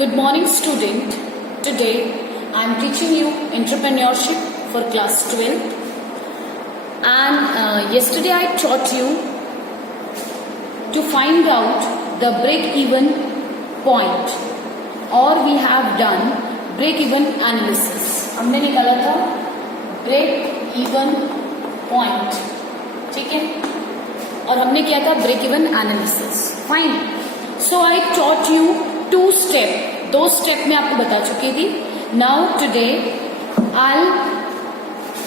Good morning, student. Today I am teaching you entrepreneurship for class 12. And yesterday I taught you to find out the break-even point, or we have done break-even analysis. हमने निकाला था break-even point, ठीक है? और हमने किया था break-even analysis. Fine. So I taught you 2 steps. 2 step में आपको बता चुकी थी. Now today I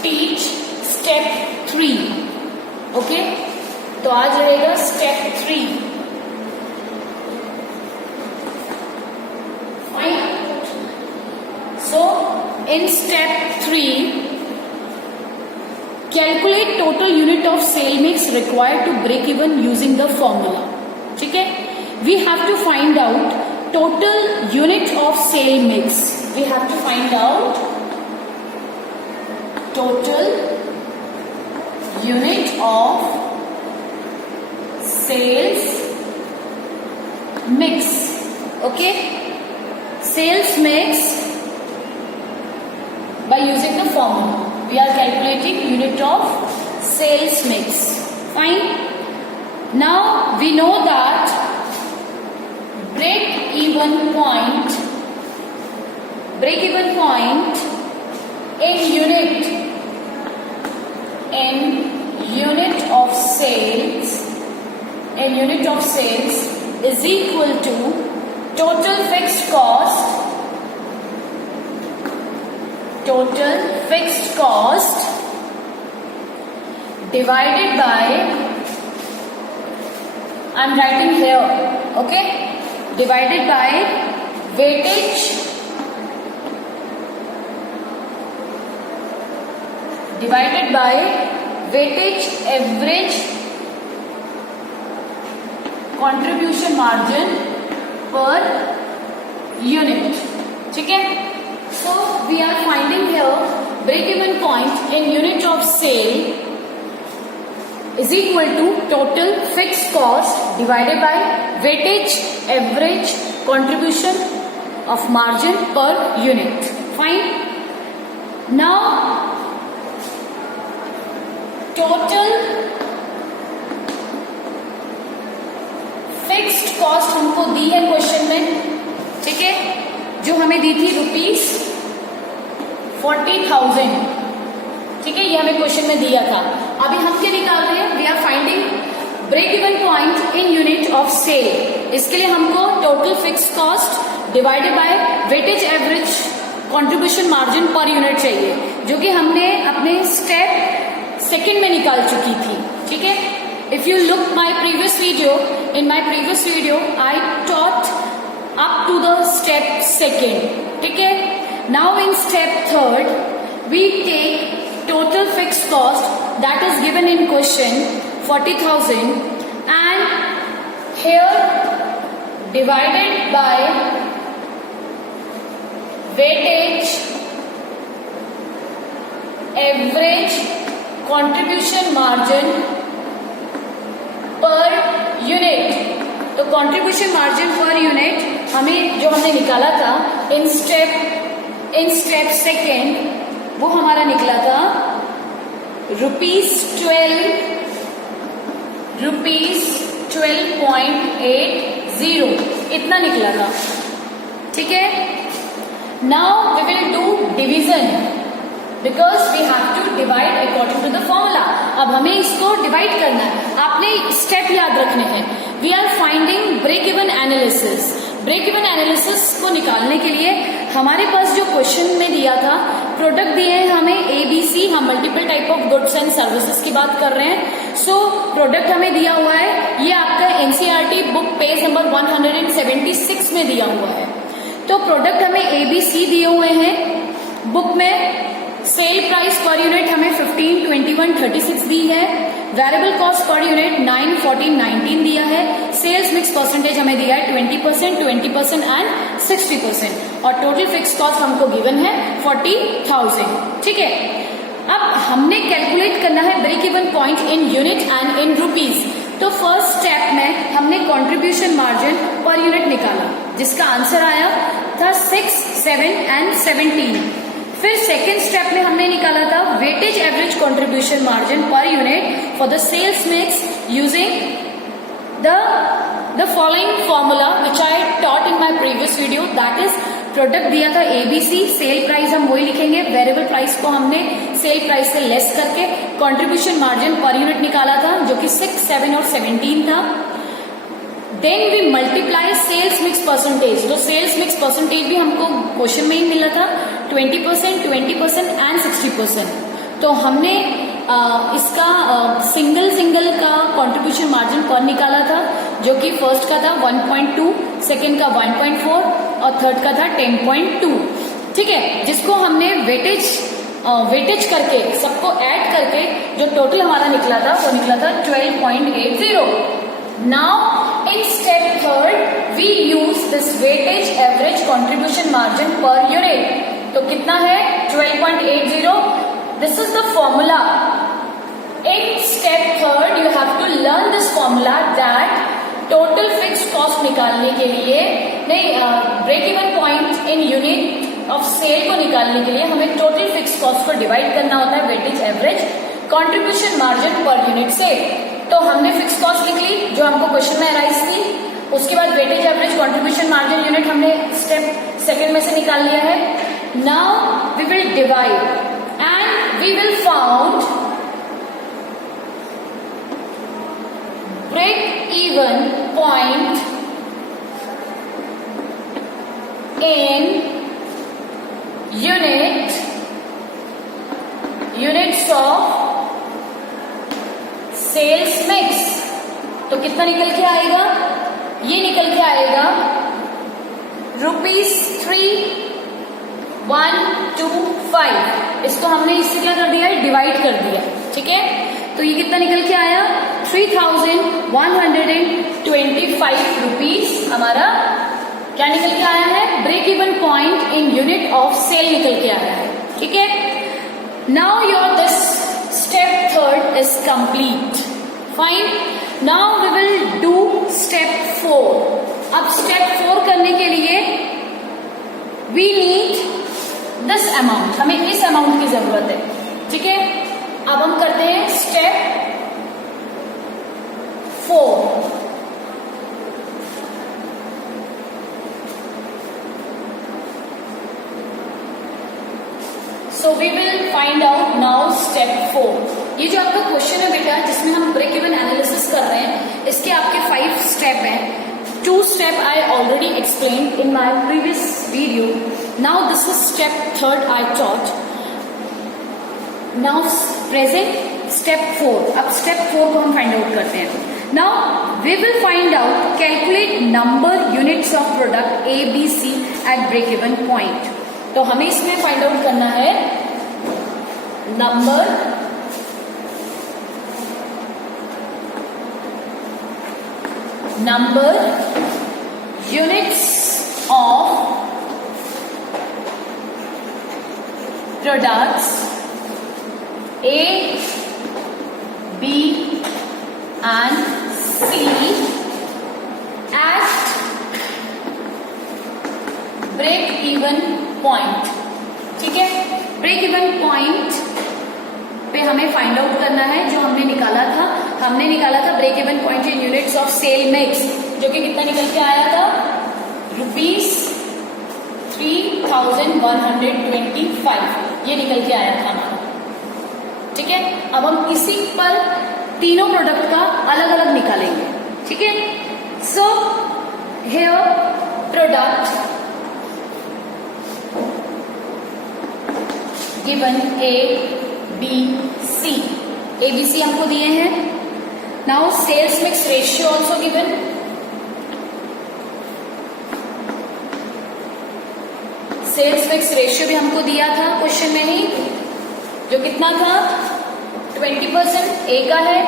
teach step 3. Okay, तो आज रहेगा step 3. Fine. So in step 3 calculate total unit of sale mix required to break even using the formula. ठीक है, we have to find out total unit of sale mix. We have to find out total unit of sales mix. Okay, sales mix by using the formula. We are calculating unit of sales mix. Fine. Now we know that break-even point in unit of sales is equal to total fixed cost divided by, I'm writing here, okay, divided by weightage average contribution margin per unit. ठीक है, so we are finding here break even point in unit of sale is equal to total fixed cost divided by weightage average contribution of margin per unit. Fine. Now total fixed cost हमको दी है question में, ठीक है, जो हमें दी थी ₹40,000. ठीक है, ये हमें क्वेश्चन में दिया था. अभी हम क्या निकाल रहे हैं? We are finding break even point in unit of sale. इसके लिए हमको total fix cost divided by weightage average contribution margin per unit चाहिए, जो कि हमने अपने स्टेप 2 में निकाल चुकी थी. ठीक है, if you look my previous video, in my previous video I taught up to the step 2. ठीक है, now in step 3 we take total fixed cost that is given in question 40,000 and here divided by weightage average contribution margin per unit. तो contribution margin per unit हमें जो हमने निकाला था in step 2 वो हमारा निकला था ₹12.80. इतना निकला था. ठीक है, now we will do division because we have to divide according to the formula. अब हमें इसको डिवाइड करना है. आपने स्टेप याद रखने हैं. We are finding break even analysis. Break even analysis को निकालने के लिए हमारे पास जो क्वेश्चन में दिया था, प्रोडक्ट दिए हैं हमें ABC, हम multiple type of goods and services की बात कर रहे हैं. सो प्रोडक्ट हमें दिया हुआ है, ये आपका NCERT बुक पेज नंबर 176 में दिया हुआ है. तो प्रोडक्ट हमें ABC दिए हुए हैं बुक में. सेल प्राइस पर यूनिट हमें 15, 21, 36 दी है. वेरिएबल कॉस्ट पर यूनिट 9, 14, 19 दिया है. सेल्स मिक्स परसेंटेज हमें दिया है 20%, 20% एंड 60%. और टोटल फिक्स कॉस्ट हमको गिवन है 40,000. ठीक है, अब हमने कैलकुलेट करना है break even point in unit and in rupees. तो फर्स्ट स्टेप में हमने कंट्रीब्यूशन मार्जिन पर यूनिट निकाला. जिसका आंसर आया था 6, 7 एंड 17। फिर सेकेंड स्टेप में हमने निकाला था weightage average contribution margin per unit for the sales mix using the following formula which I taught in my previous video, that is product दिया था ABC, सेल प्राइस हम वही लिखेंगे, वेरिएबल प्राइस को हमने सेल प्राइस से less करके contribution margin per unit निकाला था जो कि 6, 7 और 17 था। Then we multiply sales mix percentage, तो सेल्स मिक्स परसेंटेज भी हमको क्वेश्चन में ही मिला था 20%, 20% एंड 60%। तो हमने इसका सिंगल का कंट्रीब्यूशन मार्जिन पर निकाला था जो कि फर्स्ट का था 1.2, सेकेंड का 1.4 और थर्ड का था 10.2। ठीक है, जिसको हमने वेटेज करके सबको ऐड करके जो टोटल हमारा निकला था वो निकला था 12.80। Now in step third we use this weightage average contribution margin per unit. तो कितना है 12.80। This is the formula. In step third, you have to learn this formula that total fixed cost निकालने के लिए break even point in unit of sale को निकालने के लिए हमें total fixed cost को divide करना होता है weightage average contribution margin per unit से। तो हमने fixed cost लिख ली जो हमको क्वेश्चन में अराइज थी, उसके बाद weightage average contribution margin unit हमने स्टेप सेकेंड में से निकाल लिया है। Now we will divide and we will found break even point in units of sales mix। तो कितना निकल के आएगा, ये निकल के आएगा ₹3,125। इसको हमने इससे क्या कर दिया है, डिवाइड कर दिया। ठीक है, तो ये कितना निकल के आया 3,125 रुपीज हमारा क्या निकल के आया है, break even point in unit of sale निकल के आया है। ठीक है, now your this step third is complete. Fine, now we will do step 4। अब स्टेप 4 करने के लिए वी नीड दिस अमाउंट, हमें इस अमाउंट की जरूरत है। ठीक है, अब हम करते हैं step 4। So we will find out now step 4। ये जो आपका क्वेश्चन है बेटा जिसमें हम ब्रेक इवन एनालिसिस कर रहे हैं, इसके आपके 5 स्टेप हैं। 2 step I already explained in my previous video. Now this is step 3rd I taught. Now present step 4. अब step 4 को हम find out करते हैं। Now we will find out calculate number units of product A, B, C at break even point. तो हमें इसमें find out करना है number units of products A, B and C at break even point। ठीक है, break even point पे हमें find out करना है जो हमने निकाला था। हमने निकाला था break even point in units of sale mix जो कि कितना निकल के आया था ₹3,125 ये निकल के आया था हमारा। ठीक है, अब हम इसी पर तीनों प्रोडक्ट का अलग अलग निकालेंगे। ठीक है, so here product given A, B, C। ABC हमको दिए हैं। Now sales mix ratio also given. Sales mix ratio भी हमको दिया था क्वेश्चन में ही, जो कितना था 20% A का है,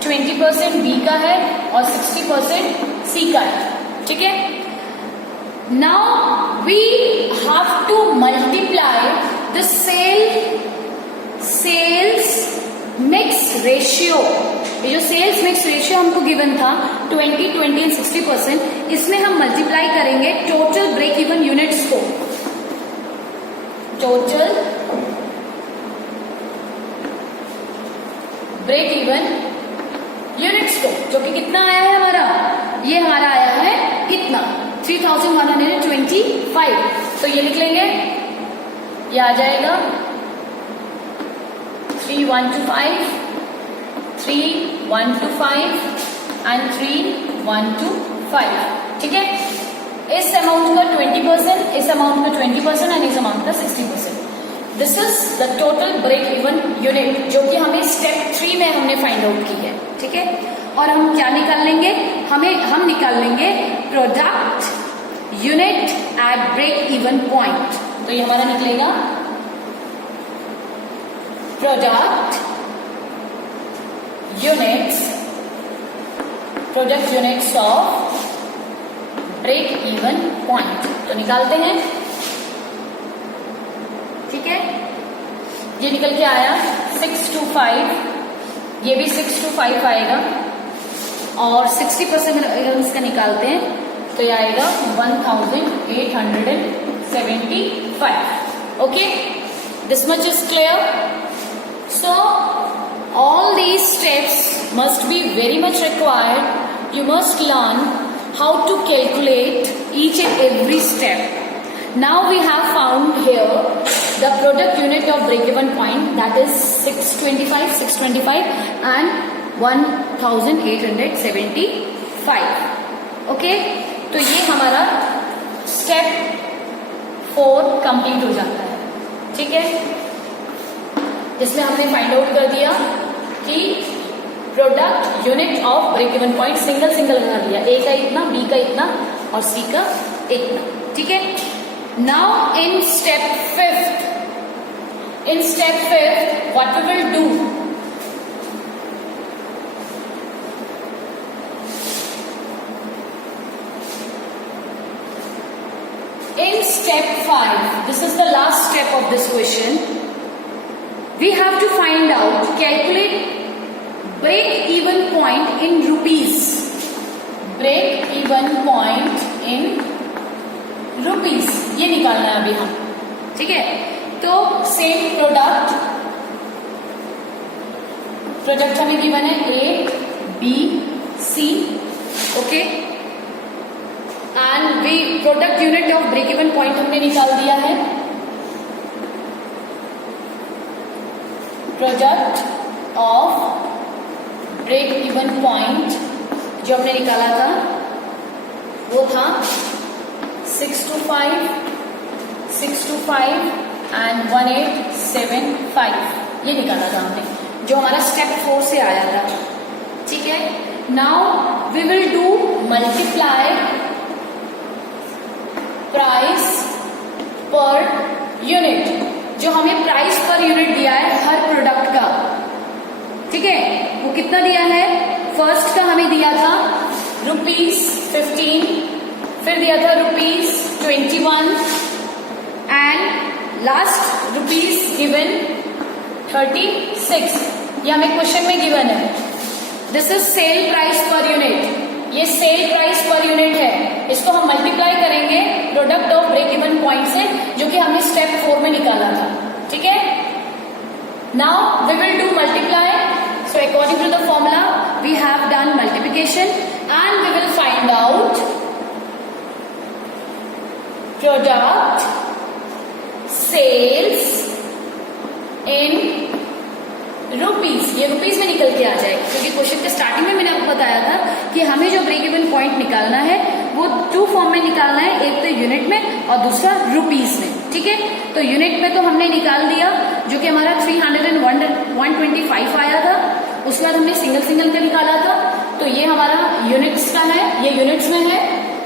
20% B का है और 60% C का है। ठीक है, now we have to multiply the sales mix ratio. ये जो सेल्स मिक्स रेशियो हमको गिवन था 20, 20 एंड 60%, इसमें हम मल्टीप्लाई करेंगे टोटल ब्रेक इवन यूनिट्स को, टोटल ब्रेक इवन यूनिट्स को, जो कि कितना आया है हमारा, ये हमारा आया है कितना 3125। तो ये लिख लेंगे, ये आ जाएगा 3125, 3125 एंड 3125। ठीक है, इस अमाउंट का 20%, इस अमाउंट का 20% एंड इस अमाउंट का 60%। This is the total break even unit, जो कि हमें स्टेप 3 में हमने फाइंड आउट की है। ठीक है, और हम क्या निकाल लेंगे, हम निकाल लेंगे product unit at break even point. तो ये हमारा निकलेगा product units of break even point. तो निकालते हैं। ठीक है, ये निकल के आया 625, ये भी 625 आएगा, और 60% इसका निकालते हैं तो ये आएगा 1875। Okay, this much is clear. So all these steps must be very much required. You must learn how to calculate each and every step. Now we have found here the product unit of break-even point, that is 625 and 1875. Okay, तो ये हमारा step 4 complete हो जाता है। ठीक है, जिसमें हमने फाइंड आउट कर दिया कि product unit of break even point single बना दिया, ए का इतना, बी का इतना और सी का इतना। ठीक है, now in step 5th what we will do, in step 5, this is the last step of this question. We have to find out, calculate break even point in rupees. Break even point in rupees, ये निकालना है अभी हम। ठीक है, तो same product हमें given है A, B, C। Okay, and we product unit of break even point हमने निकाल दिया है। Product of break even point जो हमने निकाला था वो था 625 एंड 1875, ये निकाला था हमने, जो हमारा स्टेप 4 से आया था। ठीक है, now we will do multiply price per unit, जो हमें प्राइस पर यूनिट दिया है हर प्रोडक्ट का। ठीक है, वो कितना दिया है, फर्स्ट का हमें दिया था ₹15, फिर दिया था ₹21 एंड लास्ट रुपीज गिवन 36। ये हमें क्वेश्चन में गिवन है। This is sale price per unit, ये सेल प्राइस पर यूनिट है। इसको हम मल्टीप्लाई करेंगे product of break even point से, जो कि हमने स्टेप 4 में निकाला था। ठीक है, now we will do multiply. So according to the formula we have done multiplication and we will find out product sales in rupees. ये रुपीज में निकल के आ जाएगा, क्योंकि क्वेश्चन के स्टार्टिंग में मैंने आपको बताया था कि हमें जो ब्रेक इवन पॉइंट निकालना है वो 2 फॉर्म में निकालना है, एक तो यूनिट में और दूसरा रुपीज में। ठीक है, तो यूनिट में तो हमने निकाल दिया, जो कि हमारा 125 आया था। उसके बाद हमने सिंगल का निकाला था, तो ये हमारा यूनिट्स का है, ये यूनिट्स में है।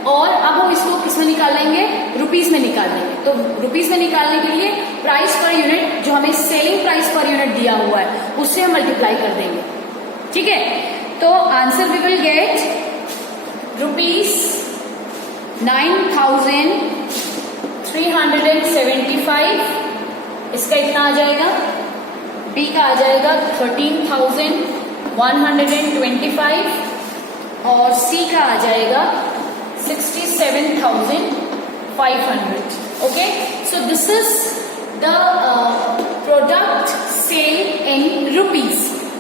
और अब हम इसको किस में निकाल लेंगे, रुपीज में निकाल लेंगे। तो रुपीज में निकालने के लिए प्राइस पर यूनिट, जो हमें सेलिंग प्राइस पर यूनिट दिया हुआ है, उससे हम मल्टीप्लाई कर देंगे। ठीक है, तो आंसर वी विल गेट ₹9,375। इसका इतना आ जाएगा, बी का आ जाएगा 13,125 और सी का आ जाएगा 67,500. Okay, so this is the product sale in rupees.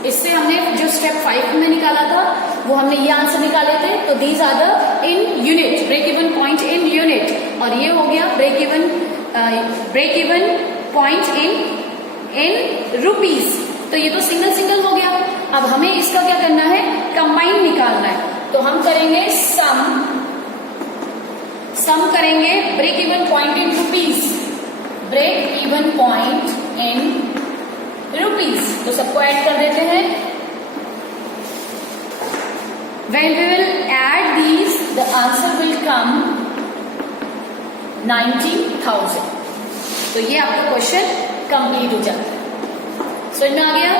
इससे हमने जो स्टेप 5 में निकाला था वो हमने ये आंसर निकाले थे. तो these are the in unit, break even point in unit. और ये हो गया break even point in rupees. तो ये तो सिंगल सिंगल हो गया. अब हमें इसका क्या करना है, कंबाइन निकालना है. तो हम करेंगे सम करेंगे break even point in rupees, break even point in rupees. तो सबको ऐड कर देते हैं. When we will add these, the answer will come 90,000. तो ये आपका क्वेश्चन कंप्लीट हो जाता है. समझ में आ गया?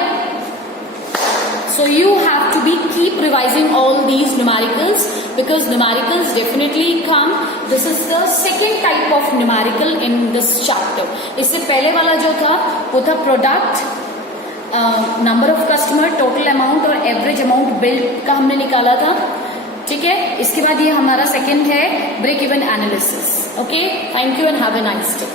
So you have to keep revising all these numericals because numericals definitely come. This is the second type of numerical in this chapter. इससे पहले वाला जो था वो था product, number of customer, total amount और एवरेज अमाउंट बिल का हमने निकाला था. ठीक है, इसके बाद ये हमारा सेकंड है break even analysis. Okay, thank you and have a nice day.